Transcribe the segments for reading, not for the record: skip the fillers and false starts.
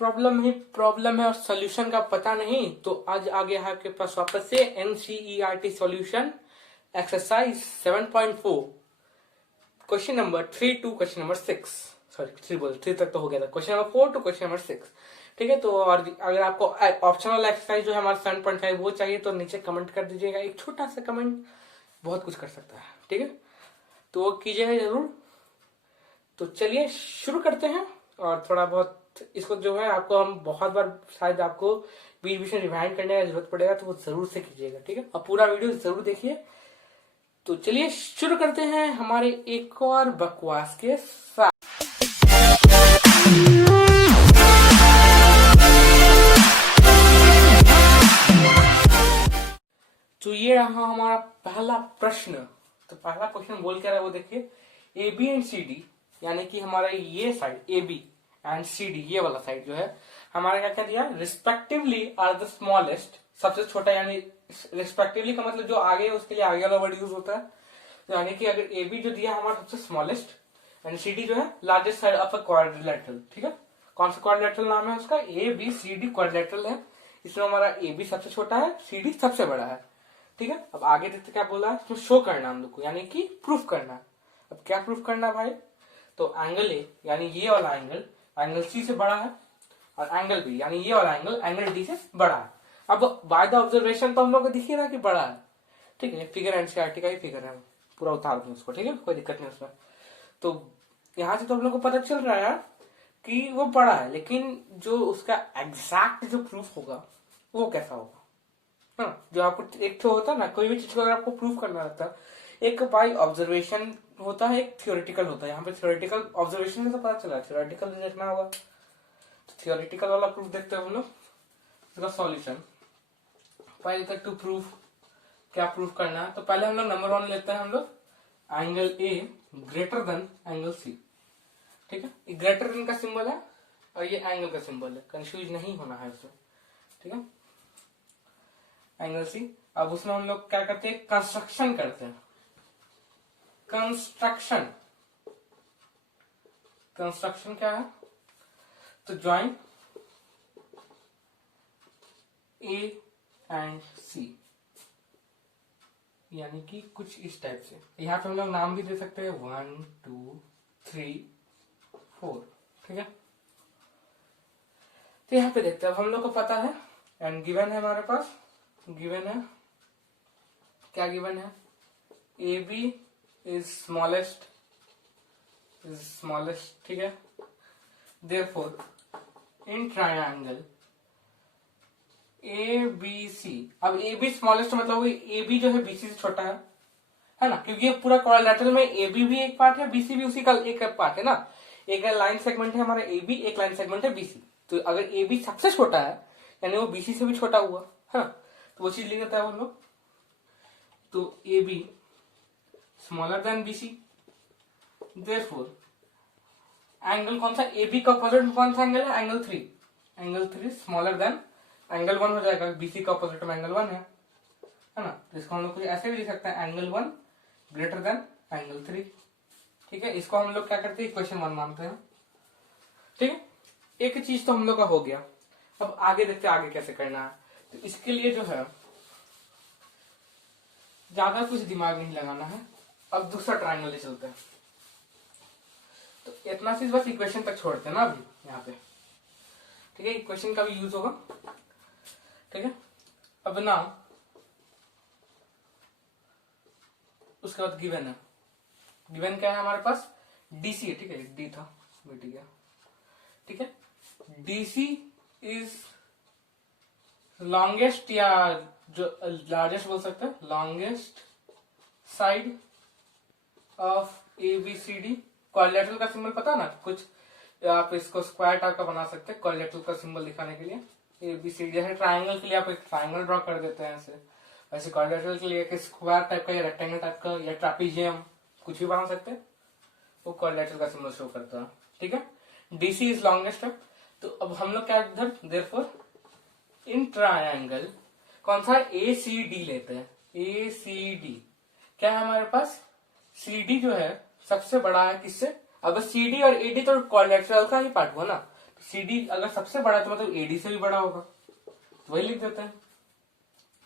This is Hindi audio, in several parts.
प्रॉब्लम है और सोल्यूशन का पता नहीं, तो आज आ गया है आपके पास वापस से NCERT solution exercise 7.4 question number 3 to question number 6। Sorry 3 तक तो हो गया था, question number 4 to question number 6। ठीक है, तो और अगर आपको ऑप्शनल एक्सरसाइज जो है हमारा 7.5 वो चाहिए तो नीचे कमेंट कर दीजिएगा, एक छोटा सा कमेंट बहुत कुछ कर सकता है। ठीक है, तो वो कीजिएगा जरूर। तो चलिए शुरू करते हैं। और थोड़ा बहुत इसको जो है आपको हम बहुत बार शायद आपको बीच बीच में रिवाइंड करने का जरूरत पड़ेगा, तो वो जरूर से कीजिएगा। ठीक है, और पूरा वीडियो जरूर देखिए। तो चलिए शुरू करते हैं हमारे एक और बकवास के साथ। तो ये रहा हमारा पहला प्रश्न। तो पहला क्वेश्चन बोल क्या रहा है वो देखिए, A B and C D, यानी कि हमारा ये side A B and C D, ये वाला साइड जो है हमारा क्या क्या दिया, रिस्पेक्टिवली आर द स्मॉलेस्ट, सबसे छोटा, यानी रिस्पेक्टिवली का मतलब जो आगे है उसके लिए आगे वाला वर्ड यूज होता है। तो यानी कि अगर ए बी जो दिया हमारा सबसे स्मॉलेस्ट एंड सी डी जो है largest side of a quadrilateral. ठीक है, कौन सा क्वाड्रिलेटरल नाम है उसका, A B C D quadrilateral है। इसमें हमारा ए बी सबसे छोटा है, सी डी सबसे बड़ा है। ठीक है, अब आगे देखते क्या बोला है, तो शो करना हम लोग को, यानी कि प्रूफ करना। अब क्या प्रूफ करना भाई, तो एंगल ए यानी ये वाला एंगल एंगल सी से बड़ा है, और एंगल बी यानी ये वाला एंगल डी से बड़ा है। अब बाय द ऑब्जर्वेशन तो हम लोग को दिख ही रहा कि बड़ा है। ठीक है, फिगर एनसीईआरटी का ही फिगर है, पूरा उतार दूं उसको। ठीक है, कोई दिक्कत नहीं उसमें। तो यहां से तो हम लोग को पता चल रहा है कि वो बड़ा है, लेकिन जो उसका एग्जैक्ट जो प्रूफ होगा वो कैसा होगा। हाँ, जो आपको एक तो होता है ना, कोई भी चीज को अगर आपको प्रूफ करना रहता है, एक बाय ऑब्जर्वेशन होता है, एक थियोरेटिकल होता है। यहाँ पे थियोरेटिकल ऑब्जर्वेशन से तो पता चला, थियोरेटिकल देखना होगा। तो थियोरेटिकल वाला प्रूफ देखते हैं हम लोग, इसका सॉल्यूशन। पहले तक टू प्रूफ क्या प्रूफ करना है, तो पहले हम लोग नंबर 1 लेते हैं हम लोग, angle A greater than angle C. ठीक है, ये ग्रेटर देन का सिंबल है और ये एंगल का सिंबल है, कंफ्यूज नहीं होना है उसमें। ठीक है, एंगल सी। अब उसमें हम लोग क्या करते हैं, कंस्ट्रक्शन करते हैं। कंस्ट्रक्शन क्या है, तो ज्वाइन ए एंड सी, यानी कि कुछ इस टाइप से। यहाँ पे हम लोग नाम भी दे सकते हैं 1 2 3 4। ठीक है, तो यहाँ पे देखते हैं। अब हम लोग को पता है एंड गिवन है हमारे पास, गिवन है क्या, गिवन है ए बी इज स्मॉलेस्ट, ठीक है। Therefore in triangle A B C, अब ए बी स्मॉलेस्ट मतलब ए बी जो है बीसी से छोटा है ना, क्योंकि ये पूरा क्वाड्रिलेटरल में ए बी भी एक पार्ट है, बीसी भी उसी का एक पार्ट है ना। एक लाइन सेगमेंट है हमारा ए बी, एक लाइन सेगमेंट है बीसी। तो अगर ए बी सबसे छोटा है यानी वो बीसी से भी छोटा हुआ है ना, तो वो चीज लिख देता है हम लोग। तो A B smaller than BC, therefore angle कौन सा, ए बी का अपोजिट कौन सा एंगल है, एंगल 3 स्मॉलर देन एंगल 1 हो जाएगा, बीसी का अपोजिट में एंगल 1 है ना। तो इसको हम लोग कुछ ऐसे भी लिख सकते हैं, एंगल 1 ग्रेटर देन एंगल 3। ठीक है, इसको हम लोग क्या करते हैं, इक्वेशन 1 मानते हैं। ठीक है, एक चीज तो हम लोग का हो गया। अब आगे देखते हैं आगे कैसे करना है। तो इसके लिए जो है ज्यादा कुछ दिमाग नहीं लगाना है। अब दूसरा ट्रायंगल ले चलते हैं। तो इतना चीज बस इक्वेशन तक छोड़ते हैं ना अभी यहाँ पे। ठीक है, इक्वेशन का भी यूज होगा। ठीक है, अब ना उसके बाद गिवन है, गिवन क्या है हमारे पास, डीसी है। ठीक है, डी था मिट गया। ठीक है, डीसी इज लॉन्गेस्ट, या जो लार्जेस्ट बोल सकते हैं, longest side of A B C D. Quadrilateral का सिंबल पता ना, कुछ आप इसको स्क्वायर टाइप का बना सकते हैं क्वाड्रिलेटरल का सिंबल दिखाने के लिए। ए बी सी डी, जैसे ट्रायंगल के लिए आप एक ट्रायंगल ड्रॉ कर देते हैं ऐसे, वैसे क्वाड्रिलेटरल के लिए एक स्क्वायर टाइप का या रेक्टेंगल टाइप का या ट्रापीजियम कुछ भी बना सकते हैं, वो क्वाड्रिलेटरल का सिंबल शो करता है। ठीक है, डीसी इज लॉन्गेस्ट है। तो अब हम लोग क्या इधर, देयरफॉर इन ट्रायंगल कौन सा, ए सी डी लेते हैं। ए सी डी क्या है हमारे पास, सी डी जो है सबसे बड़ा है किससे, अब सी डी और ए डी तो क्वाड्रिलेटरल का ही पार्ट हुआ ना, CD अगर सबसे बड़ा है तो मतलब AD से भी बड़ा होगा, तो वही लिख देते हैं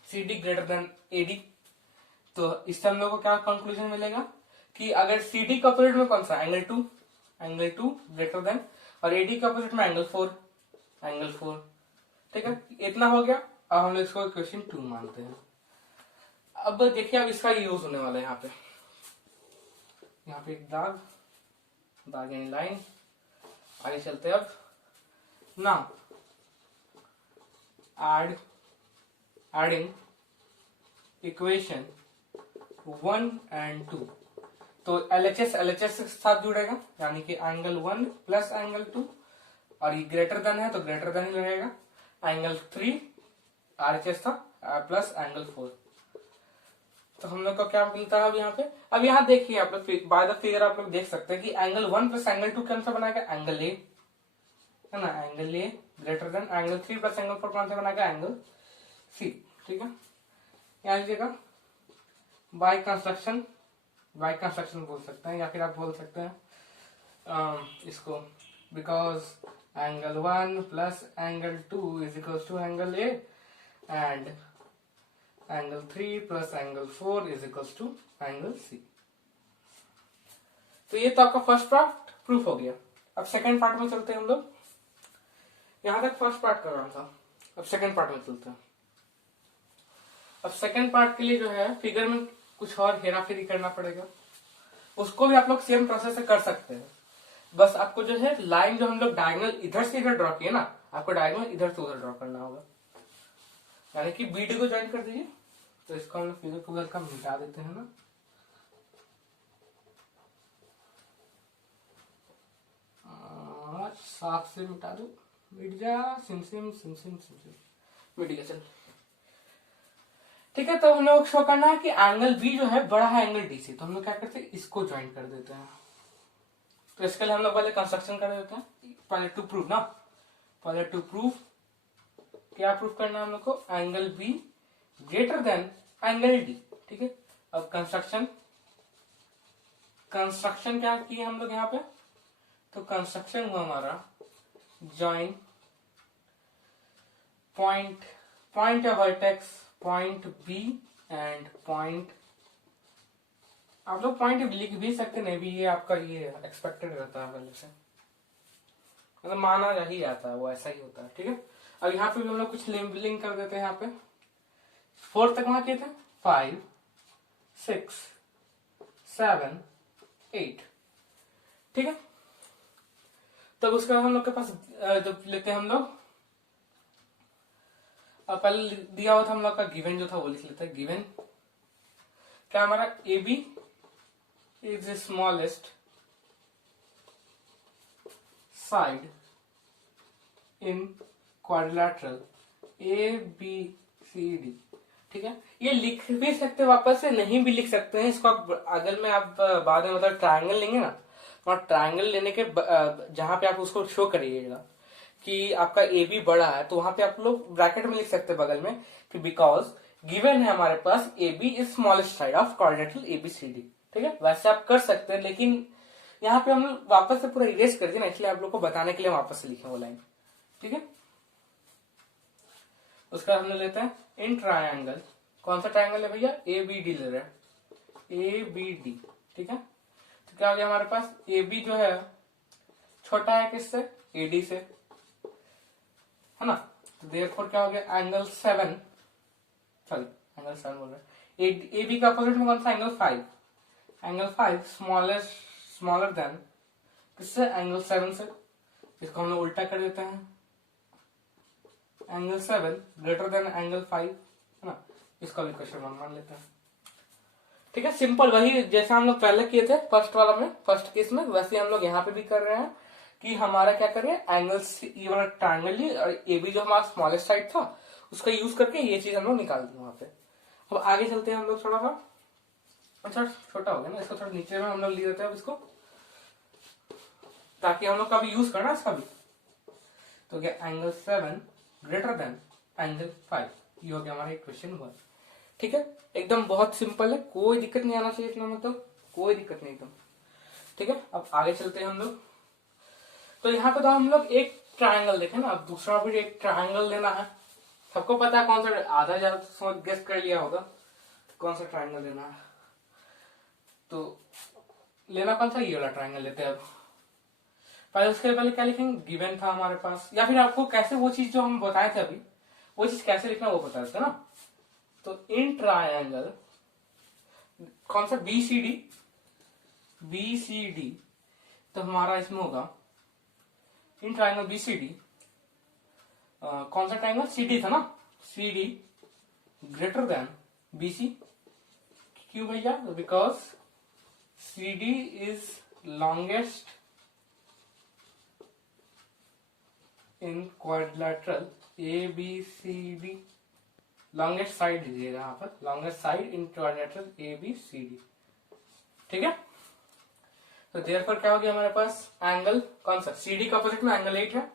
CD ग्रेटर देन AD। तो इससे हम लोग को क्या कंक्लूजन मिलेगा कि अगर CD का अपोजिट में कौन सा एंगल 2 ग्रेटर देन, और AD का अपोजिट में एंगल 4। ठीक है, इतना हो गया। अब हम लोग इसको क्वेश्चन 2 मानते हैं। अब देखिए अब इसका यूज होने वाला है यहाँ पे एक दाग यानी लाइन। आगे चलते हैं। अब नाउ एडिंग इक्वेशन 1 and 2, तो LHS के साथ जुड़ेगा, यानी कि एंगल 1 प्लस एंगल 2, और ये ग्रेटर देन है तो ग्रेटर देन ही रहेगा। एंगल 3 RHS था प्लस एंगल 4। तो हम लोग को क्या मिलता है अब यहाँ देखिए आप लोग बाय द फिगर आप लोग देख सकते हैं कि एंगल 1 प्लस एंगल 2 कौन सा बनाएगा, एंगल ए है ना, angle A greater than angle 3 plus angle 4 कौन सा बनाएगा, एंगल सी। ठीक है, यहाँ लीजिएगा बाय कंस्ट्रक्शन बोल सकते हैं, या फिर आप बोल सकते हैं इसको because angle 1 plus angle 2 is equal to angle A and angle 3 plus angle 4 is equal to angle C. तो ये तो आपका फर्स्ट पार्ट प्रूफ हो गया। अब सेकंड पार्ट में चलते हैं हम लोग। यहां तक फर्स्ट पार्ट कर रहा था, अब सेकंड पार्ट में चलते हैं। अब सेकंड पार्ट के लिए जो है फिगर में कुछ और हेरा फेरी करना पड़ेगा, उसको भी आप लोग सेम प्रोसेस से कर सकते हैं। बस आपको जो है लाइन जो हम लोग डायगोनल इधर से इधर ड्रॉ किए ना, आपको डायगोनल इधर से उधर ड्रॉ करना होगा, यानी कि BD को ज्वाइन कर दीजिए। तो इसको हम लोग फिगर को उधर का मिटा देते हैं ना, साफ से मिटा दो, मिट जा, सिम मिट गया। चल ठीक है, तो हम लोग शो करना है कि एंगल B जो है बड़ा है एंगल D से, तो हम लोग क्या करते हैं इसको ज्वाइन कर देते हैं। तो इसके लिए हम लोग पहले कंस्ट्रक्शन कर देते हैं, पहले टू प्रूव क्या प्रूव करना है हम लोग को, angle B greater than angle D। ठीक है, अब कंस्ट्रक्शन क्या किए हम लोग यहाँ पे, तो कंस्ट्रक्शन हुआ हमारा ज्वाइन पॉइंट या vertex point B and point, आप लोग पॉइंट लिख भी सकते नहीं भी, ये आपका ये एक्सपेक्टेड रहता है पहले से, मतलब माना ही आता है, वो ऐसा ही होता है। ठीक है, अब यहाँ पे भी हम लोग कुछ लेबलिंग कर देते हैं। यहाँ पे 4 तक वहां किए थे, 5 6 7 8। ठीक है, तब उसका हम लोग के पास जब लेते हैं हम लोग, पहले दिया हुआ था हम लोग का गिवन जो था वो लिख लेते हैं। गिवन क्या हमारा AB is the smallest side in quadrilateral ABCD। ठीक है, ये लिख भी सकते हैं, वापस से नहीं भी लिख सकते हैं इसको। अगर में आप बाद में मतलब ट्रायंगल लेंगे ना, और ट्रायंगल लेने के जहां पे आप उसको शो करिएगा कि आपका AB बड़ा है, तो वहां पे आप लोग ब्रैकेट में लिख सकते हैं बगल में कि बिकॉज गिवन है हमारे पास AB is smallest side of quadrilateral ABCD। ठीक है, वैसे आप कर सकते हैं, लेकिन यहाँ पे हम वापस से पूरा इरेज कर दिया ना, इसलिए आप लोग को बताने के लिए वापस से लिखे वो लाइन। ठीक है, उसका हम लेते हैं इन ट्रायंगल, कौन सा ट्रायंगल है भैया, ABD ले रहे हैं, ABD। ठीक है, तो क्या हो गया हमारे पास, AB जो है छोटा है किससे, AD से, है ना, तो देयरफॉर क्या हो गया, एंगल 7 बोल रहे हैं। AB का अपोजिट में कौन सा, एंगल 5 स्मॉलर देन किससे, एंगल 7 से। इसको हम लोग उल्टा कर देते हैं, एंगल 7 ग्रेटर देन एंगल 5, है ना, इसका भी क्वेश्चन मान लेते हैं। ठीक है, सिंपल वही जैसा हम लोग पहले किए थे फर्स्ट केस में, वैसे हम लोग यहाँ पे भी कर रहे हैं कि हमारा क्या करें, एंगल ये वाला ट्रायंगल ली और AB जो हमारा स्मॉलेस्ट साइड था उसका यूज करके ये चीज हम लोग निकाल दी वहां पे। अब आगे चलते हैं हम लोग, थोड़ा सा अच्छा छोटा हो गया ना, इसको थोड़ा नीचे में हम लोग ले देते हैं अब इसको, ताकि हम लोग का भी यूज करना इसका भी। तो क्या, एंगल 7 ग्रेटर देन एंगल 5, ये हो गया हमारा क्वेश्चन 1। ठीक है, एकदम बहुत सिंपल है, कोई दिक्कत नहीं आना चाहिए इतना, मतलब कोई दिक्कत नहीं एकदम। ठीक है, अब आगे चलते हैं हम लोग। तो यहाँ पे तो हम लोग एक ट्रायंगल देखे ना, अब दूसरा भी एक ट्रायंगल लेना है। सबको पता है कौन सा, आधा ज्यादा तो समझ गेस कर लिया होगा कौन सा ट्रायंगल लेना है। तो लेना कौन सा, ये वाला ट्रायंगल लेते हैं। अब पहले उसके पहले क्या लिखेंगे, गिवन था हमारे पास, या फिर आपको कैसे वो चीज जो हम बताए थे अभी, वो चीज कैसे लिखना वो बता देते ना। तो इन ट्रायंगल कौन सा, B C D, B C D, तो हमारा इसमें होगा in triangle B C D, कौन सा ट्रायंगल, सी डी था ना, C D greater than B C. क्यों भैया, because C D is longest in quadrilateral A B C D, longest side दीजिएगा यहाँ पर, longest side in quadrilateral A B C D. ठीक है, तो देयरफॉर क्या हो गया हमारे पास, एंगल कौन सा, सी डी का अपोजिट में एंगल 8 है,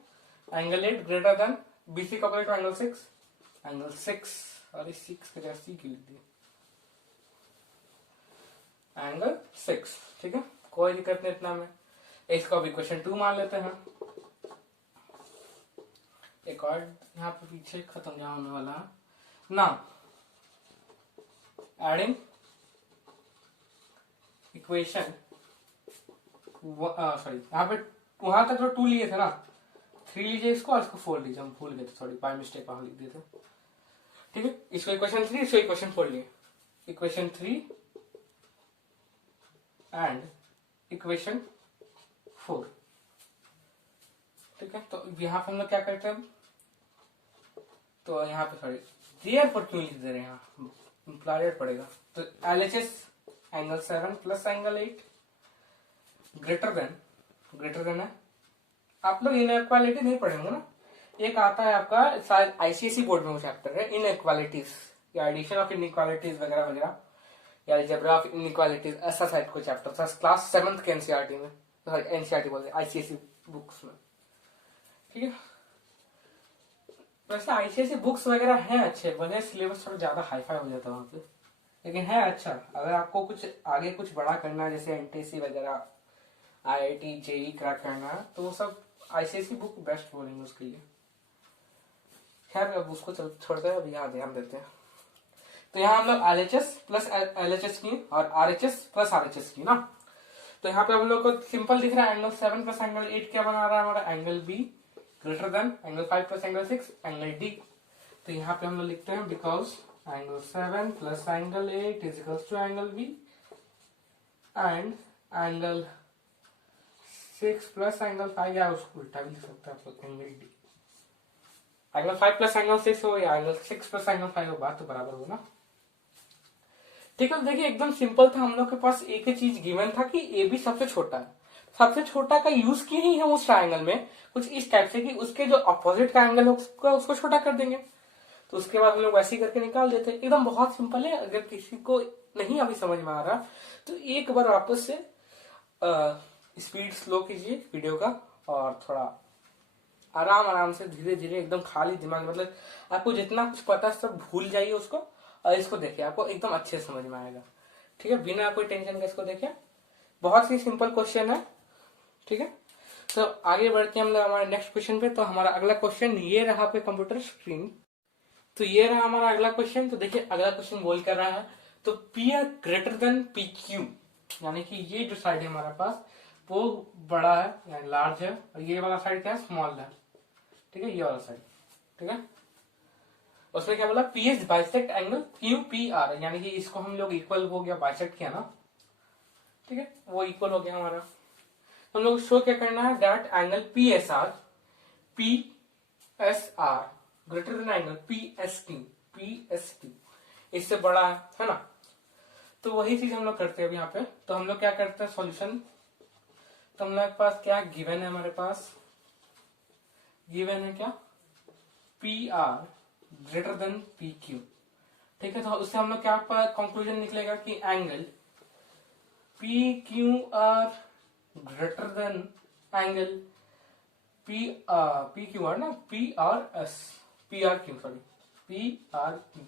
angle 8 greater than B C का अपोजिट में एंगल 6, एंगल 6, अरे 6 के जगह सी की लिख दिया, एंगल 6। ठीक है, कोई दिक्कत नहीं इतना में। इसका भी क्वेश्चन 2 मान लेते हैं। एक और यहाँ पे पीछे खत्म यहाँ होने वाला है ना, एडिंग इक्वेशन, सॉरी यहाँ पे वहां तक तो 2 लिए थे ना, 3 लीजिए इसको और इसको 4 लीजिए, हम भूल गए थे सॉरी, बाय मिस्टेक वहां लिख दिए थे। ठीक है, इसको इक्वेशन 3, इसको इक्वेशन 4 लिए, इक्वेशन 3 एंड इक्वेशन 4। ठीक है, तो यहाँ पे हम लोग क्या करते हैं, तो यहाँ पे सॉरी देयरफॉर क्यों लिख दे रहे हैं, यहाँ इंप्लाइड पड़ेगा। तो LHS angle 7 plus angle 8 greater then है। आप लोग इनइक्वालिटी नहीं पढ़ेंगे ना, एक आता है आपका शायद आईसीएसई बोर्ड में वो चैप्टर है, इनइक्वालिटीज या एडिशन ऑफ इनइक्वालिटीज वगैरह वगैरह, या अलजेब्रा ऑफ इनइक्वालिटीज, ऐसा शायद कोई चैप्टर था क्लास 7th के एनसीईआरटी में, सॉरी एनसीईआरटी बोलते आईसीएसई बुक्स में। ठीक है, वैसे आईसीएसई बुक्स वगैरह हैं अच्छे, भले सिलेबस थोड़ा ज्यादा हाईफाई हो जाता है वहां पे, लेकिन है अच्छा। अगर आपको कुछ आगे कुछ बड़ा करना है, जैसे एनटीसी वगैरह, आईआईटी जेई क्रैक करना है, तो वो सब आईसीएसई बुक बेस्ट बोलेंगे उसके लिए। खैर अब उसको छोड़ते हैं, अभी यहाँ ध्यान देते हैं। तो यहाँ हम लोग एलएचएस प्लस एलएचएस की और आरएचएस प्लस आरएचएस की ना, तो यहाँ पे हम लोग को सिंपल दिख रहा है, एंगल 7 प्लस एंगल 8 क्या बना रहा है हमारा, angle B greater than angle 5 plus angle 6 angle D. तो यहाँ पे हम लोग लिखते हैं because angle 7 plus angle 8 is equals to angle B and angle 6 plus angle 5, या उसको उल्टा भी लिख सकते हैं आप लोग, angle D. Angle 5 plus angle 6 हो या एंगल 6 प्लस एंगल 5 हो, बात तो बराबर हो ना। ठीक है, देखिए एकदम सिंपल था, हम लोग के पास एक ही चीज गिवन था कि ए बी सबसे छोटा है, सबसे छोटा का यूज किए ही हम उस ट्रायंगल में कुछ इस टाइप से कि उसके जो अपोजिट का एंगल होगा उसको छोटा कर देंगे। तो उसके बाद हम लोग वैसे ही करके निकाल देते, एकदम बहुत सिंपल है। अगर किसी को नहीं अभी समझ में आ रहा तो एक बार वापस से स्पीड स्लो कीजिए वीडियो का और थोड़ा आराम आराम से धीरे धीरे एकदम खाली दिमाग, मतलब आपको जितना कुछ पता सब भूल जाइए उसको, और इसको देखिए आपको एकदम अच्छे से समझ में आएगा। ठीक है, बिना कोई टेंशन के इसको देखिए, बहुत ही सिंपल क्वेश्चन है। ठीक है, तो आगे बढ़ते हैं हम लोग हमारे नेक्स्ट क्वेश्चन पे। तो हमारा अगला क्वेश्चन ये रहा पे कंप्यूटर स्क्रीन, तो ये रहा हमारा अगला क्वेश्चन। तो देखिए अगला क्वेश्चन बोल कर रहा है, तो P R greater then P Q, यानी कि ये जो साइड है हमारे पास वो बड़ा है यानी लार्ज है, और ये वाला साइड क्या है, स्मॉल है। ठीक है, ये वाला साइड। ठीक है, उसमें क्या बोला, P S bisect angle Q P R, यानी कि इसको हम लोग इक्वल हो गया, बाइसेक्ट किया ना। ठीक है, वो इक्वल हो गया हमारा। हम लोग शो क्या करना है, that angle P S R greater than angle P S Q इससे बड़ा है ना। तो वही चीज हम लोग करते हैं अब यहाँ पे। तो हम लोग क्या करते हैं सॉल्यूशन, तो हम लोग के पास क्या गिवन है, हमारे पास गिवन है क्या, P R greater then P Q. ठीक है, तो उससे हम लोग क्या कंक्लूजन निकलेगा कि angle P Q R greater than angle P Q R ना, P R S, P R Q, sorry P R Q.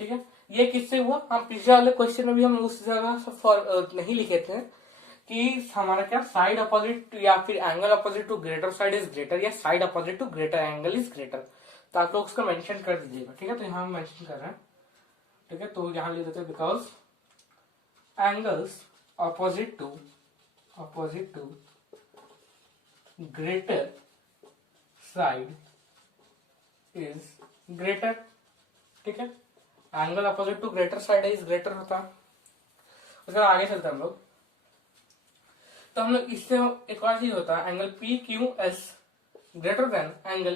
ठीक है, ये किससे हुआ, हम पिछले वाले क्वेश्चन में भी हम उस जगह नहीं लिखे थे कि हमारा क्या साइड अपोजिट या फिर angle opposite to greater side is greater या side opposite to greater angle is greater. तो आप लोग उसको मेंशन कर दीजिएगा, ठीक है। तो यहाँ हम मेंशन कर रहे हैं, ठीक है। तो यहाँ लिख देते हैं because angles opposite to greater side is greater, ठीक है। Angle opposite to greater side is greater होता है। उसके बाद आगे चलते हैं हम लोग। तो हम लोग इससे एक और चीज होता है, angle P Q S greater than angle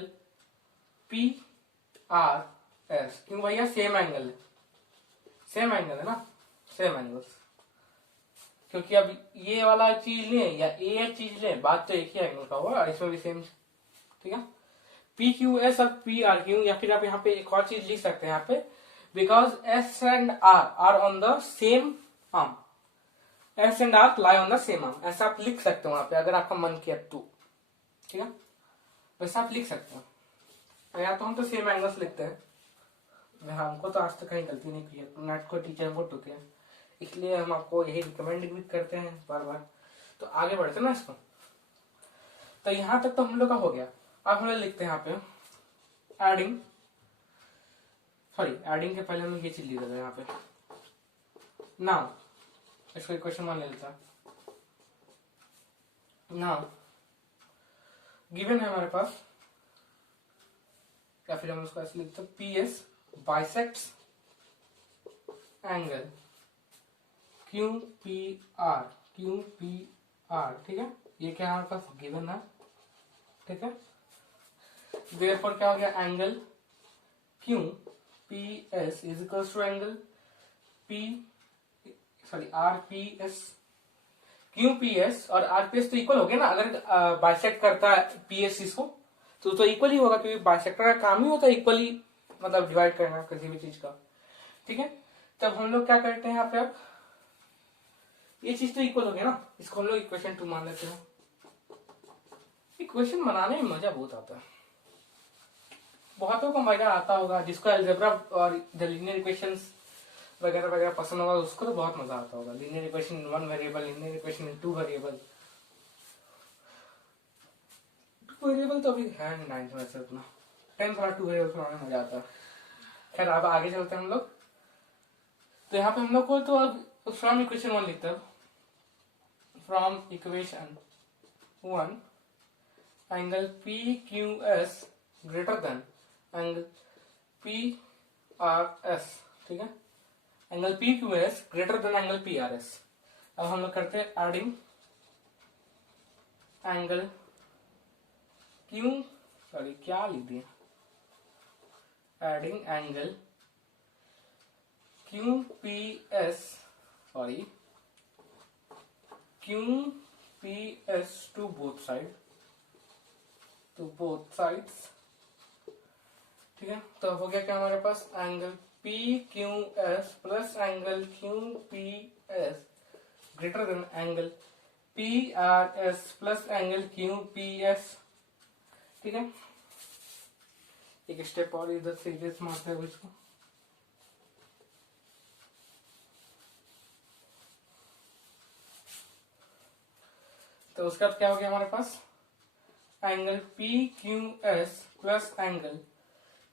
P R S. क्यों भैया? सेम एंगल है, सेम एंगल है ना, सेम एंगल्स। क्योंकि अब ये वाला चीज लें या ये चीज लें, बात तो एक ही एंगल का होगा, इसमें भी सेम, ठीक है। पी क्यू एस और पी आर क्यू, या फिर आप यहाँ पे एक और चीज लिख सकते हैं यहाँ पे, because S and R on the same arm, S and R lie on the same arm, ऐसा आप लिख सकते हो वहां पे अगर आपका मन किया तो, ठीक है। वैसा आप लिख सकते हो। या तो हम तो सेम एंगल्स लिखते हैं, हमको तो आज तक कहीं गलती नहीं की है, नेट को टीचर बहुत होते हैं, इसलिए हम आपको यही रिकमेंड भी करते हैं बार बार। तो आगे बढ़ते ना इसको। तो यहां तक तो हम लोग का हो गया। अब हम लोग लिखते हैं यहाँ पे एडिंग, सॉरी एडिंग के पहले हम ये चीज लिख देते हैं यहाँ पे। नाउ इसको इक्वेशन 1 ले लेता है। नाउ गिवन है हमारे पास, या फिर हम उसको ऐसे लिखते हैं, P S bisects angle Q P R, ठीक है। ये क्या हमारे पास गिवन है, ठीक है। देयरफॉर क्या हो गया, angle Q P S is equal to angle R P S. Q P S और आर पी एस तो इक्वल हो गया ना, अगर बाइसेक्ट करता है पी एस इसको तो इक्वल ही होगा, क्योंकि बाइसेक्टर का काम ही होता है इक्वली मतलब डिवाइड करना किसी भी चीज का, ठीक है। तब हम लोग क्या करते हैं यहाँ पे, अब ये चीज तो इक्वल हो गया ना, इसको हम लोग इक्वेशन 2 मान लेते हैं। इक्वेशन बनाने में मजा बहुत आता है, बहुतों को मजा आता होगा, जिसको अलजेब्रा और लीनियर इक्वेशंस वगैरह वगैरह पसंद होगा उसको तो बहुत मजा आता होगा। Linear equation in 1 variable, linear equation in 2 variable, तो अभी है नहीं 9th में से उतना, 10th वाला 2 वेरिएबल बनाने में मजा आता है। खैर अब आगे चलते हैं हम लोग। तो यहाँ पे हम लोग को तो अब फ्रॉम इक्वेशन 1 लिखते हैं, from equation 1 angle P Q S greater than angle P R S, ठीक है। Angle P Q S greater than angle P R S. अब हम लोग करते हैं एडिंग एंगल क्यू, सॉरी क्या लिख दिया, adding angle Q P S, sorry Q P S to both sides, ठीक है। तो हो गया क्या हमारे पास, angle P Q S plus angle Q P S greater than angle P R S plus angle Q P S, ठीक है। एक स्टेप और इधर से इधर मारते हैं इसको, तो उसका क्या हो गया हमारे पास, angle P Q S plus angle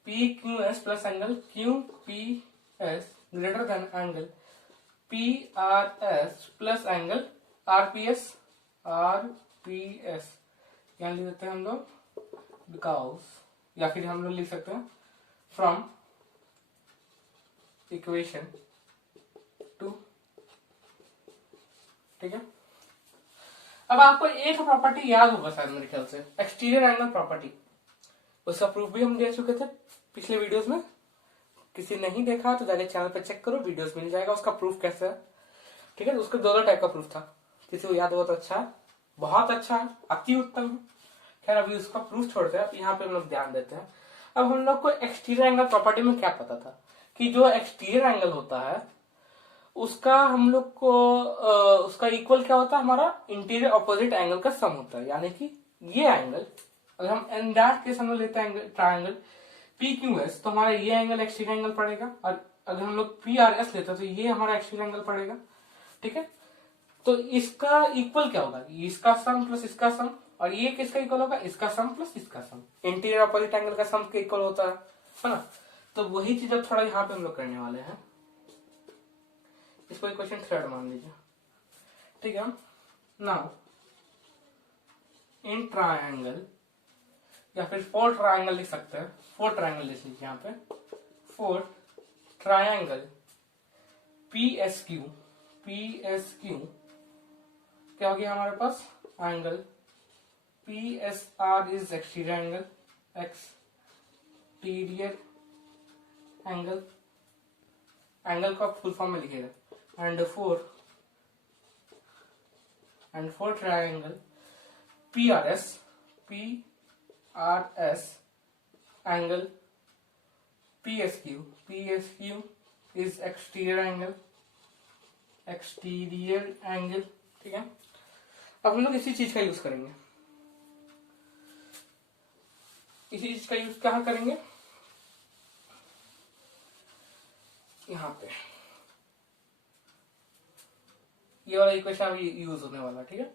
P Q S plus angle Q P S greater than angle P R S plus angle R P S, यहाँ लिख देते हैं हम लोग बिकॉज, या फिर हम लोग लिख सकते हैं फ्रॉम इक्वेशन 2, ठीक है। अब आपको एक प्रॉपर्टी याद होगा शायद मेरे ख्याल से, एक्सटीरियर एंगल प्रॉपर्टी, उसका प्रूफ भी हम दे चुके थे पिछले वीडियोस में। किसी नहीं देखा तो जाके चैनल पे चेक करो, वीडियोस मिल जाएगा उसका प्रूफ कैसे है, ठीक है। उसका दो टाइप का प्रूफ था, किसी को याद हुआ तो अच्छा है, बहुत अच्छा है, अति उत्तम है। खैर अभी उसका प्रूफ छोड़ते हैं, यहाँ पे हम लोग ध्यान देते हैं। अब हम लोग को एक्सटीरियर एंगल प्रॉपर्टी में क्या पता था कि जो एक्सटीरियर एंगल होता है उसका हम लोग को उसका इक्वल क्या होता है, हमारा इंटीरियर ऑपोजिट एंगल का सम होता है। यानी कि ये एंगल, अगर हम इन दैट केस हम लोग लेते हैं ट्राइंगल पी क्यू एस, तो हमारा ये एंगल एक्सटीरियर एंगल पड़ेगा, और अगर हम लोग पी आर एस लेते हैं तो ये हमारा एक्सटीरियर एंगल पड़ेगा, ठीक है। तो इसका इक्वल क्या होगा, इसका सम प्लस इसका सम, और ये किसका इक्वल होगा, इसका सम प्लस इसका सम, इंटीरियर अपोजिट एंगल का सम के इक्वल होता है ना। तो वही चीज अब थोड़ा यहाँ पे हम लोग करने वाले हैं। इसको इक्वेशन थर्ड मान लीजिए, ठीक है। नाउ इन ट्रायंगल, या फिर फोर ट्रायंगल लिख सकते हैं, फोर ट्रायंगल लिख लीजिए यहाँ पे, फोर ट्रायंगल PSQ, PSQ क्या हो गया हमारे पास, angle PSR is exterior angle, exterior angle, angle को आप फुल फॉर्म में लिखिएगा, and for triangle PRS, PRS angle PSQ, PSQ is exterior angle, exterior angle, ठीक है। अब हम लोग इसी चीज का यूज करेंगे, इसी चीज का यूज कहाँ करेंगे, यहाँ पे ये वाला इक्वेशन अभी यूज होने वाला, ठीक है।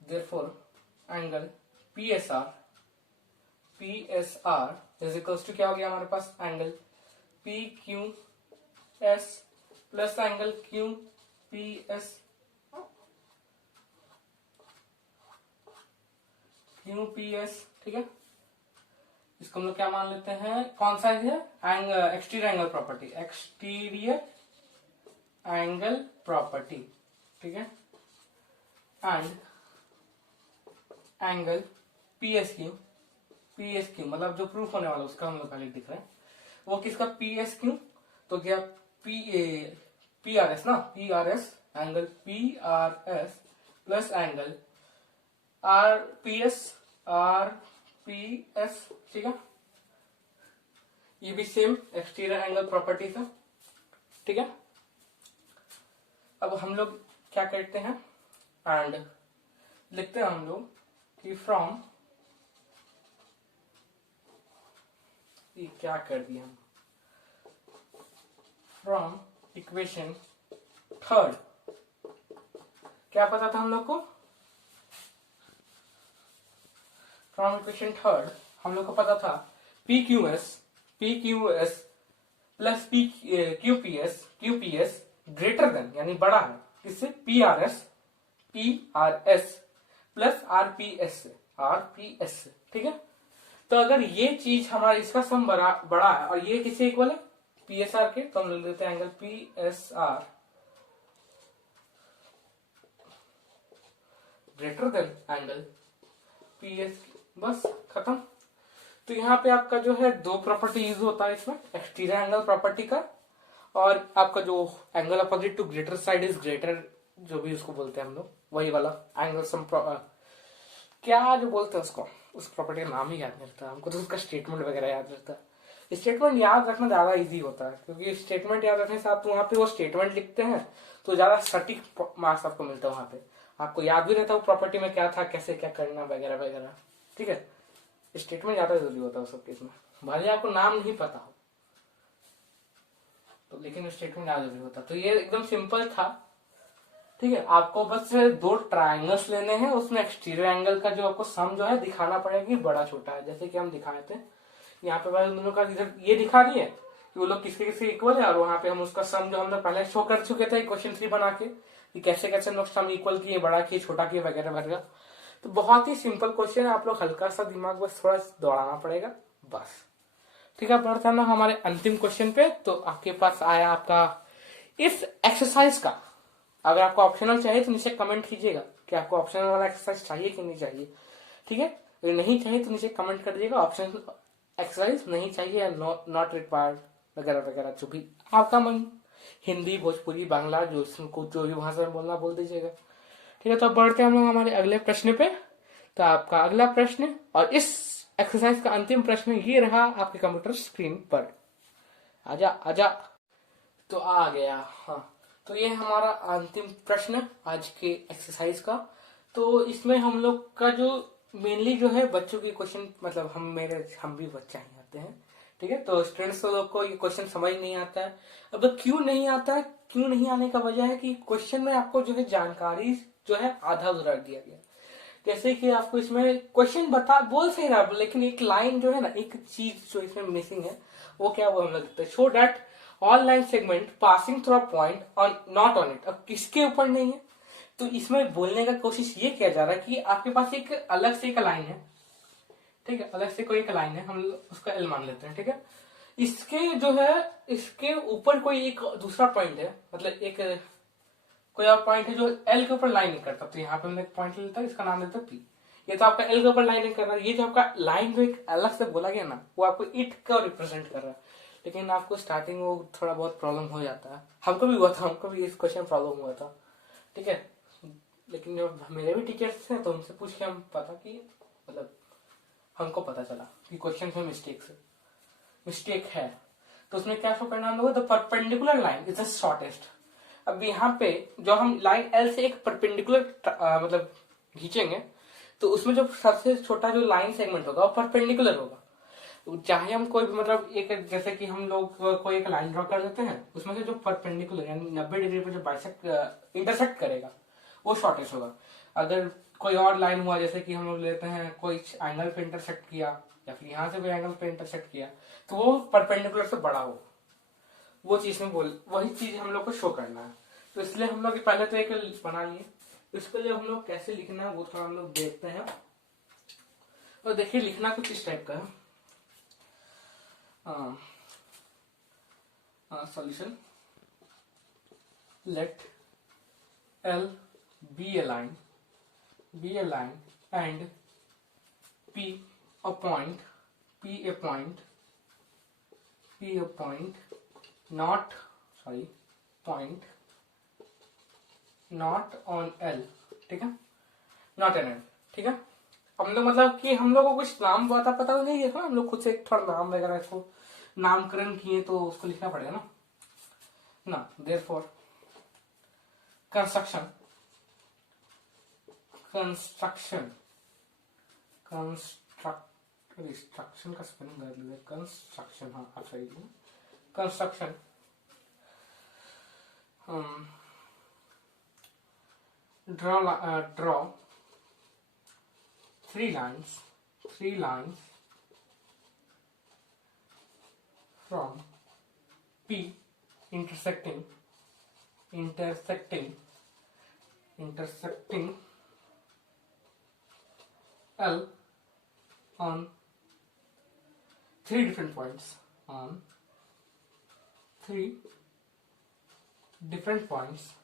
Therefore angle PSR, PSR is equals to क्या हो गया हमारे पास, angle PQS plus angle QPS, QPS, ठीक है। इसको हम लोग क्या मान लेते हैं, कौन सा है, exterior angle property, exterior angle property, ठीक है। एंड एंगल PSQ, PSQ मतलब जो प्रूफ होने वाला उसका हम लोग पहले दिख रहे हैं, वो किसका PSQ, तो क्या PRS ना, PRS angle PRS plus angle RPS, ठीक है। ये भी सेम एक्सटीरियर एंगल प्रॉपर्टी था, ठीक है। अब हम लोग क्या करते हैं, एंड लिखते हैं हम लोग कि फ्रॉम, ये क्या कर दिया हम, फ्रॉम इक्वेशन थर्ड, क्या पता था हम लोग को, फ्रॉम इक्वेशन थर्ड हम लोग को पता था PQS plus QPS greater than यानी बड़ा है किससे, PRS प्लस RPS से, ठीक है। तो अगर ये चीज हमारा इसका सम बड़ा है और ये किससे इक्वल है, PSR के, तो हम ले लेते हैं angle PSR greater than angle PS, बस खत्म। तो यहाँ पे आपका जो है दो प्रॉपर्टी यूज होता है इसमें, एक्सटीरियर एंगल प्रॉपर्टी का, और आपका जो angle opposite to greater side is greater, जो भी उसको बोलते हैं हम लोग, वही वाला एंगल सम, क्या जो बोलते हैं उसको, उस प्रॉपर्टी का नाम ही याद नहीं रहता हमको, तो उसका स्टेटमेंट वगैरह याद रहता है। स्टेटमेंट याद रखना ज्यादा इजी होता है, क्योंकि स्टेटमेंट याद रखने से आप वहां पे वो स्टेटमेंट लिखते हैं तो ज्यादा सटीक मार्क्स आपको मिलता है, वहां पे आपको याद भी रहता है वो प्रॉपर्टी में क्या था, कैसे क्या करना वगैरह वगैरह, ठीक है। स्टेटमेंट ज्यादा जरूरी होता है उस सब केस में, भले आपको नाम नहीं पता हो तो, लेकिन स्टेटमेंट ज्यादा जरूरी होता है। तो ये एकदम सिंपल था, ठीक है। आपको बस दो ट्रायंगल्स लेने हैं, उसमें एक्सटीरियर एंगल का जो आपको सम जो है दिखाना पड़ेगा कि बड़ा छोटा है, जैसे कि हम दिखाए थे यहाँ पे, उन दोनों का इधर ये दिखा रही है कि वो लोग किसके किसके इक्वल है, और वहां पे हम उसका सम जो हम लोग पहले शो कर चुके थे क्वेश्चन 3 बना के, कि कैसे कैसे हम लोग सम इक्वल किए, बड़ा किए, छोटा किए वगैरह वगैरह। तो बहुत ही सिंपल क्वेश्चन है, आप लोग हल्का सा दिमाग बस थोड़ा दौड़ाना पड़ेगा बस, ठीक है। बढ़ते हैं ना हमारे अंतिम क्वेश्चन पे। तो आपके पास आया आपका इस एक्सरसाइज का, अगर आपको ऑप्शनल चाहिए तो नीचे कमेंट कीजिएगा कि आपको ऑप्शनल वाला एक्सरसाइज चाहिए कि नहीं चाहिए, ठीक है। अगर नहीं चाहिए तो नीचे कमेंट कर दीजिएगा, ऑप्शनल एक्सरसाइज नहीं चाहिए या नॉट रिक्वायर्ड वगैरह वगैरह, जो भी आपका मन, हिंदी भोजपुरी बांग्ला जो भी भाषा में बोलना बोल दीजिएगा, ठीक है। तो अब बढ़ते हैं हम लोग हमारे अगले प्रश्न पे। तो आपका अगला प्रश्न और इस एक्सरसाइज का अंतिम प्रश्न ये रहा आपके कंप्यूटर स्क्रीन पर, आजा आजा, तो आ गया, हाँ। तो ये हमारा अंतिम प्रश्न आज के एक्सरसाइज का। तो इसमें हम लोग का जो मेनली जो है बच्चों के क्वेश्चन, मतलब हम भी बच्चा ही आते हैं, ठीक है। तो स्टूडेंट्स लोग को ये क्वेश्चन समझ नहीं आता है। अब क्यों नहीं आता है, क्यों नहीं आने का वजह है कि क्वेश्चन में आपको जो है जानकारी जो है आधा अधूरा दिया गया। जैसे कि आपको इसमें क्वेश्चन बता बोल सही रहा, लेकिन एक लाइन जो है ना, एक चीज जो इसमें मिसिंग है, वो क्या, वो हम लोग देखते हैं, show that all line segment passing through a point on not on it. अब किसके ऊपर नहीं है, तो इसमें बोलने का कोशिश ये किया जा रहा है कि आपके पास एक अलग से एक लाइन है, ठीक है, अलग से कोई एक लाइन है, हम उसका एल मान लेते हैं, ठीक है। इसके जो है, इसके ऊपर कोई एक दूसरा पॉइंट है, मतलब एक कोई और पॉइंट है जो एल के ऊपर लाइन नहीं करता, तो यहाँ पे हम एक पॉइंट लेते हैं, इसका नाम लेते हैं पी। ये तो आपका एल के ऊपर लाइन नहीं कर रहा है, ये जो आपका लाइन जो एक अलग से बोला गया ना, वो आपको इट का रिप्रेजेंट कर रहा है। लेकिन आपको स्टार्टिंग वो थोड़ा बहुत प्रॉब्लम हो जाता है, हमको भी हुआ था, हमको भी इस क्वेश्चन प्रॉब्लम हुआ था, ठीक है। लेकिन जो मेरे भी टीचर्स थे, तो उनसे पूछ के हम पता कि मतलब हमको पता चला कि क्वेश्चन में मिस्टेक है। तो उसमें क्या शो करना हम लोग, the perpendicular line is the shortest. अब यहाँ पे जो हम लाइन एल से एक परपेंडिकुलर मतलब खींचेंगे, तो उसमें जो सबसे छोटा जो लाइन सेगमेंट होगा वो परपेंडिकुलर होगा। चाहे हम कोई मतलब एक, जैसे कि हम लोग कोई एक लाइन ड्रॉ कर देते हैं, उसमें से जो परपेंडिकुलर यानी 90 डिग्री पर जो बाइसेक्ट इंटरसेक्ट करेगा वो शॉर्टेस्ट होगा। अगर कोई और लाइन हुआ, जैसे कि हम लोग लेते हैं कोई एंगल पे इंटरसेक्ट किया, या फिर यहाँ से कोई एंगल पे इंटरसेक्ट किया, तो वो परपेंडिकुलर से बड़ा हो, वो चीज में वही चीज हम लोग को शो करना है। तो इसलिए हम लोग पहले तो एक बना लिए, इसके लिए हम लोग कैसे लिखना है वो थोड़ा हम लोग देखते हैं। और देखिए लिखना कुछ इस टाइप का है, solution let l be a line and p a point not on L, ठीक है, नॉट एन एल, ठीक है। हम लोग मतलब कि हम लोग को कुछ नाम पता नहीं है, हम लोग खुद से थोड़ा नाम वगैरह इसको नामकरण किए, तो उसको लिखना पड़ेगा ना। देयरफॉर कंस्ट्रक्शन का स्पेलिंग कर लीजिए, कंस्ट्रक्शन, हाँ आप सही है, construction draw three lines from P intersecting L on three different points, three different points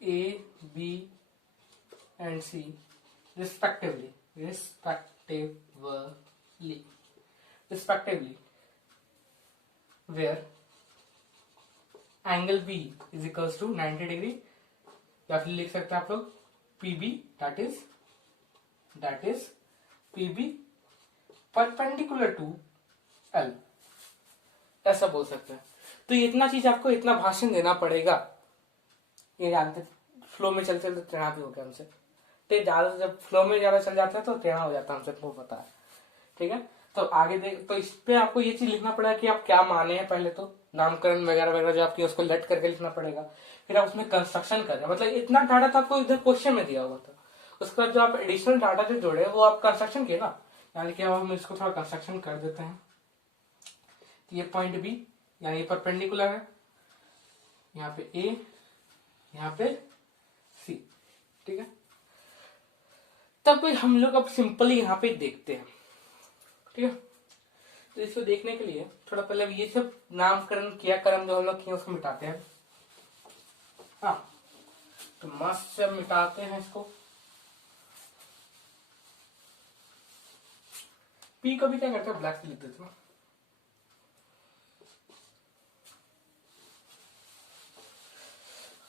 A, B and C respectively, where angle B is equals to 90 degree, या फिर लिख सकते हैं आप लोग PB, that is PB perpendicular to L, ऐसा बोल सकते हैं। तो इतना चीज आपको इतना भाषण देना पड़ेगा, ये जानते फ्लो में चलते चलते टेढ़ा भी हो गया हमसे, तो ज्यादा जब फ्लो में ज्यादा चल जाता है तो टेढ़ा हो जाता है हमसे, वो पता है, ठीक है। तो आगे देख, तो इस पे आपको ये चीज लिखना पड़ेगा कि आप क्या माने हैं, पहले तो नामकरण वगैरह वगैरह जो आपकी उसको लेट करके लिखना पड़ेगा, फिर आप उसमें कंस्ट्रक्शन कर रहे हैं, मतलब इतना डाटा तो आपको इधर क्वेश्चन में दिया हुआ था, उसके बाद जो आप एडिशनल डाटा जो जोड़े वो आप कंस्ट्रक्शन किए ना, यानी कि हम इसको थोड़ा कंस्ट्रक्शन कर देते हैं। तो ये पॉइंट बी यानी परपेंडिकुलर है, यहाँ पे ए, यहाँ पे सी, ठीक है। तब हम लोग अब सिंपली यहाँ पे देखते हैं, ठीक है। तो इसको देखने के लिए थोड़ा पहले ये सब नामकरण क्रियाक्रम जो हम लोग किए उसको मिटाते हैं, हाँ। तो मस्त से मिटाते हैं इसको, पी को भी क्या करते हैं, ब्लैक से लिख देते हैं।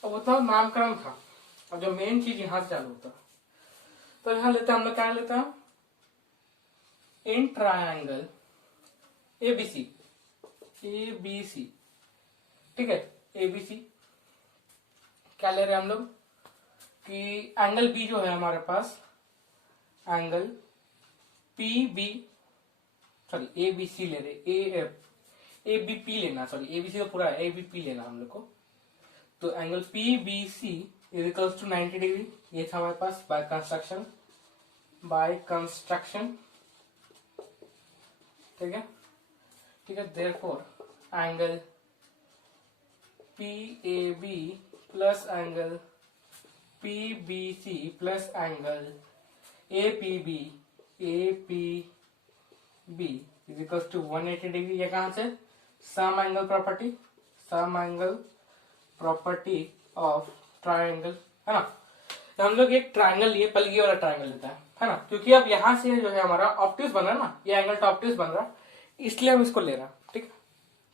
अब बताओ नामकरण था, अब जो मेन चीज यहां से चालू होता, तो यहां लेते हैं हम लोग, क्या लेते हैं, इन ट्रायंगल एबीसी, ठीक है, एबीसी क्या ले रहे हैं हम लोग, कि एंगल बी जो है हमारे पास, angle P B, sorry A B C ले रहे, ए बी पी लेना, सॉरी ए बी सी तो पूरा है, ए बी पी लेना हम लोग को। तो angle P B C is equals to 90 degree, ये था हमारे पास बाय कंस्ट्रक्शन, ठीक है, ठीक है। Therefore angle P A B plus angle P B C plus angle A P B is equal to 180 degree. ये कहां से, sum angle property of triangle, है ना। तो हम लोग एक ट्राइंगल लिए, पलगी वाला ट्राइंगल लेता है ना, क्योंकि अब यहां से जो है हमारा ऑब्ट्यूस बन रहा है ना, ये एंगल ऑब्ट्यूस बन रहा है, इसलिए हम इसको ले रहे हैं, ठीक है,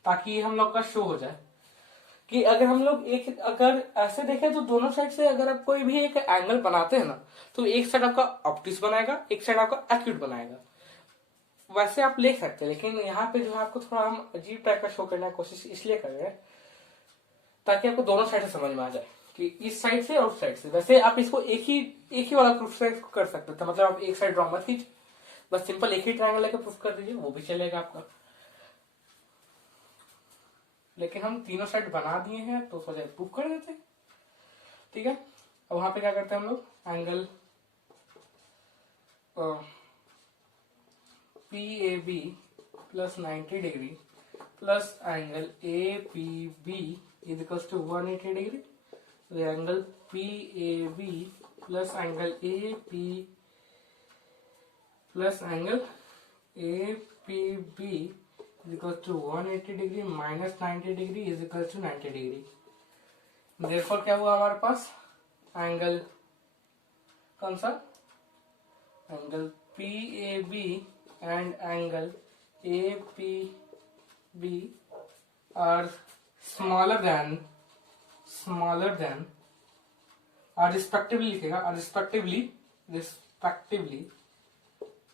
ताकि हम लोग का शो हो जाए कि अगर हम लोग अगर ऐसे देखें तो दोनों साइड से अगर आप कोई भी एक एंगल बनाते हैं ना, तो एक साइड आपका ऑब्ट्यूस बनाएगा, एक साइड आपका एक्यूट बनाएगा। वैसे आप ले सकते हैं, लेकिन यहाँ पे जो है आपको थोड़ा हम अजीब टाइप का शो करने की कोशिश इसलिए कर रहे हैं ताकि आपको दोनों साइड से समझ में आ जाए कि इस साइड से और उस साइड से। वैसे आप इसको एक ही वाला प्रूफ से कर सकते थे, मतलब आप एक साइड ड्रॉ मत कीजिए, बस सिंपल एक ही ट्रायंगल लेकर प्रूफ कर दीजिए, वो भी चलेगा आपका। लेकिन हम तीनों साइड बना दिए हैं तो सोचा प्रूफ कर देते, ठीक है। अब वहां पे क्या करते हैं हम लोग, angle P A B plus 90 degree plus angle A P B is equal to 180 degree. तो angle P A B plus angle A P plus angle A P B is equal to 180 degree minus 90 degree is equal to 90 degree. Therefore क्या हुआ हमारे पास, एंगल कौन सा, angle P A B and angle A P B are smaller than और रिस्पेक्टिवली लिखेगा, और रिस्पेक्टिवली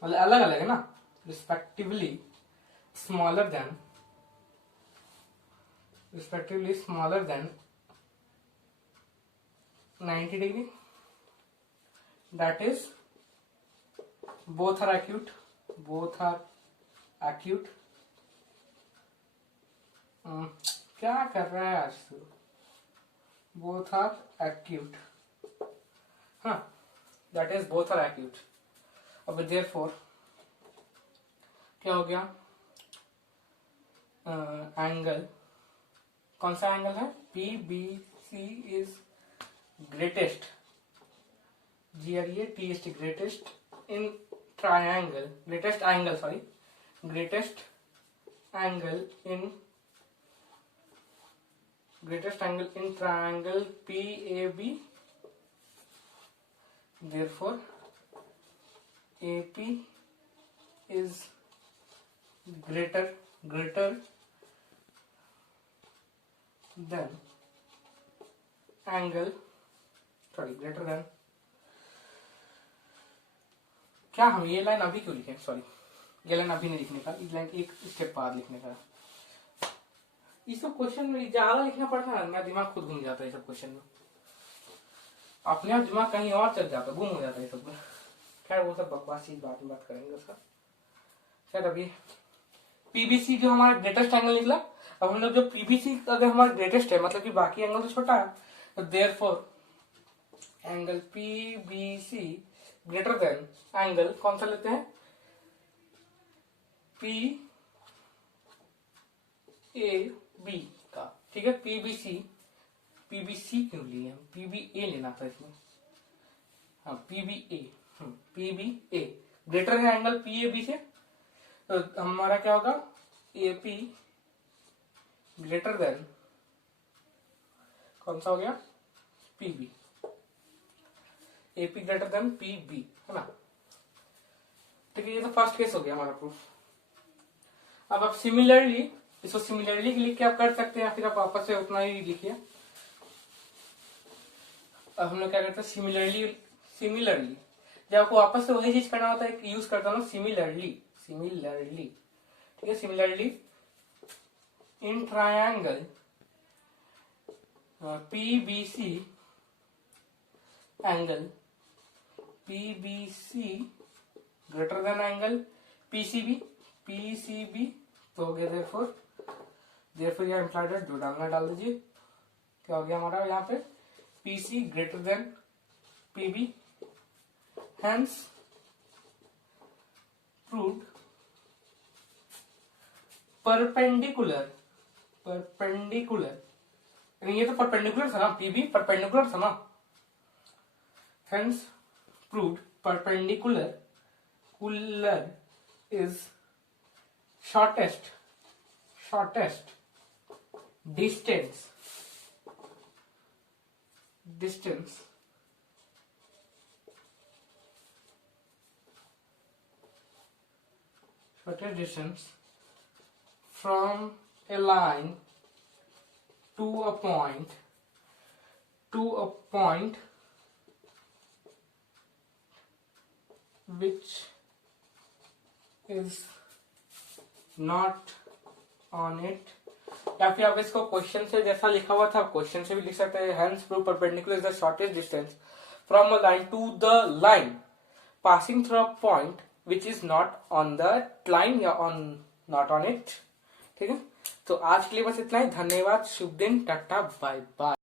मतलब अलग अलग है ना, respectively smaller than 90 degree, that is both are acute। क्या कर रहा है आज तू, both are acute, हाँ, that is both are acute। अब therefore क्या हो गया, एंगल कौन सा एंगल है, P B C is greatest, GREATEST greatest in triangle, greatest angle in triangle PAB, therefore AP is greater than angle, greater than, क्या हम ये लाइन अभी क्यों लिखें, सॉरी ये लाइन अभी नहीं लिखने का, इस लाइन एक स्टेप बाद लिखने का। ये सब क्वेश्चन में ज्यादा लिखना पड़ता है, मेरा दिमाग खुद घूम जाता है ये सब क्वेश्चन में, अपने आप दिमाग कहीं और चल जाता है, गुम हो जाता है ये सब में। खैर वो सब बकवास चीज बात करेंगे उसका। खैर अभी पीबीसी जो हमारा ग्रेटेस्ट एंगल निकला, अब हम लोग जो पीबीसी अगर हमारा ग्रेटेस्ट है, मतलब कि बाकी एंगल तो छोटा है, तो therefore angle PBC greater than angle कौन सा लेते हैं, पी ए बी का, ठीक है। पीबीसी क्यों लिए हम, पीबीए लेना था इसमें, हाँ पीबीए ग्रेटर है एंगल पी ए बी से, तो हमारा क्या होगा, एपी ग्रेटर देन कौन सा हो गया, PB, AP greater than PB, है ना। ठीक है, ये तो फर्स्ट केस हो गया हमारा प्रूफ। अब आप सिमिलरली इसको सिमिलरली लिख के आप कर सकते हैं, या फिर आप वापस से उतना ही लिखिए। अब हम लोग क्या करते हैं, सिमिलरली जब आपको वापस से वही चीज करना होता है, यूज करता हूँ सिमिलरली, ठीक है। Similarly in triangle PBC angle PBC greater than angle PCB तो हो गया देयरफॉर यह इम्प्लाइड है, जो डालना डाल दीजिए। क्या हो गया हमारा यहाँ पे PC greater than PB, hence proved perpendicular ये तो परपेंडिकुलर था ना, PB परपेंडिकुलर था ना, hence proved perpendicular is shortest distance from a line to a point which is not on it, या फिर आप इसको क्वेश्चन से जैसा लिखा हुआ था क्वेश्चन से भी लिख सकते हैं। Hence prove perpendicular is the shortest distance from a line to the line passing through a point which is not on the line या नॉट ऑन इट। ठीक है, तो आज के लिए बस इतना ही। धन्यवाद, शुभ दिन, टाटा, बाय बाय।